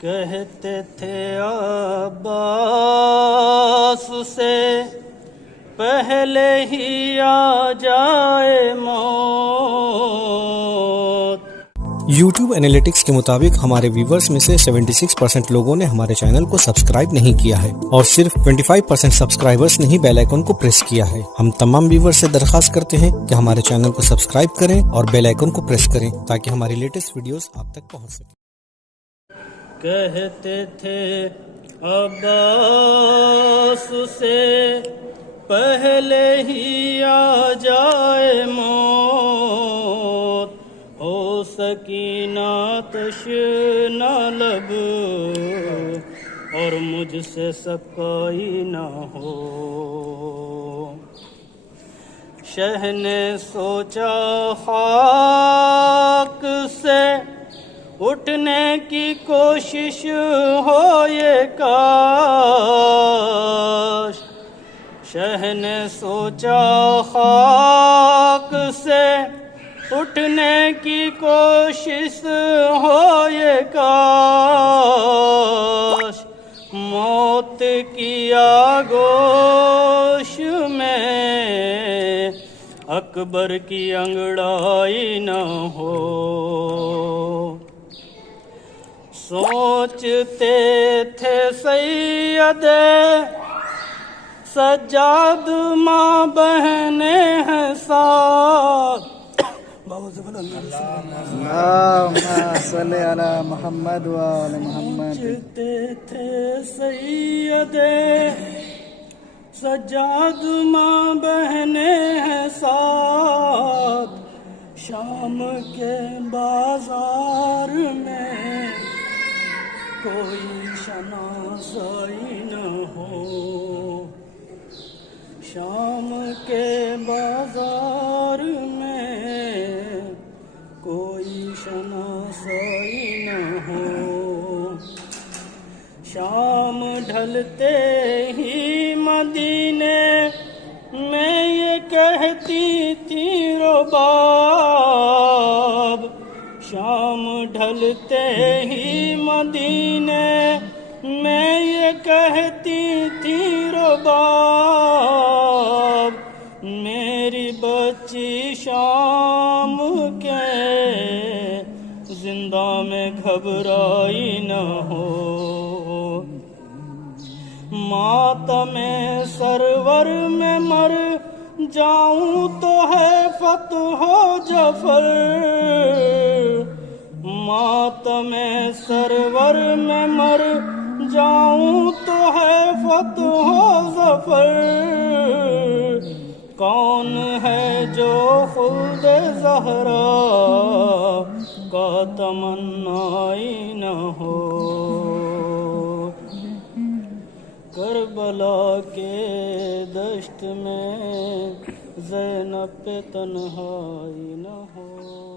کہتے تھے عباس سے پہلے ہی آ جائے موت. یوٹیوب انالیٹکس کے مطابق ہمارے ویورز میں سے 76% لوگوں نے ہمارے چینل کو سبسکرائب نہیں کیا ہے اور صرف 25% سبسکرائبرز نے ہی بیل آئیکن کو پریس کیا ہے. ہم تمام ویورز سے درخواست کرتے ہیں کہ ہمارے چینل کو سبسکرائب کریں اور بیل آئیکن کو پریس کریں تاکہ ہماری لیٹسٹ ویڈیوز آپ تک پہنچ سکیں. کہتے تھے عباس سے پہلے ہی آ جائے موت، ہو سکینہ تشنہ لب اور مجھ سے سقائی نہ ہو. شہ نے سوچا خاک سے اٹھنے کی کوشش ہو یہ کاش. شہ نے سوچا خاک سے اٹھنے کی کوشش ہو یہ کاش. موت کی آغوش میں اکبر کی انگڑائی نہ ہو. سوچتے تھے سید سجاد ماں بہنیں ہیں ساتھ. اللہم صلی علی محمد وآل محمد. سوچتے تھے سید سجاد ماں بہنیں ہیں ساتھ. شام کے بازار میں کوئی شناسائی نہ ہو. شام کے بازار میں کوئی شناسائی نہ ہو. شام ڈھلتے ہی مدینے میں یہ کہتی تھی رباب. شام ڈھلتے ہی مدینے میں یہ کہتی تھی رباب. میری بچی شام کے زندہ میں گھبرائی نہ ہو. ماتم سرور میں مر جاؤں تو ہے فتح و ظفر. ماتم سرور میں مر جاؤں تو ہے فتح و ظفر. کون ہے جو خلد زہرا کا تمنائی نہ ہو. کربلا کے دشت میں زینب پہ تنہائی نہ ہو.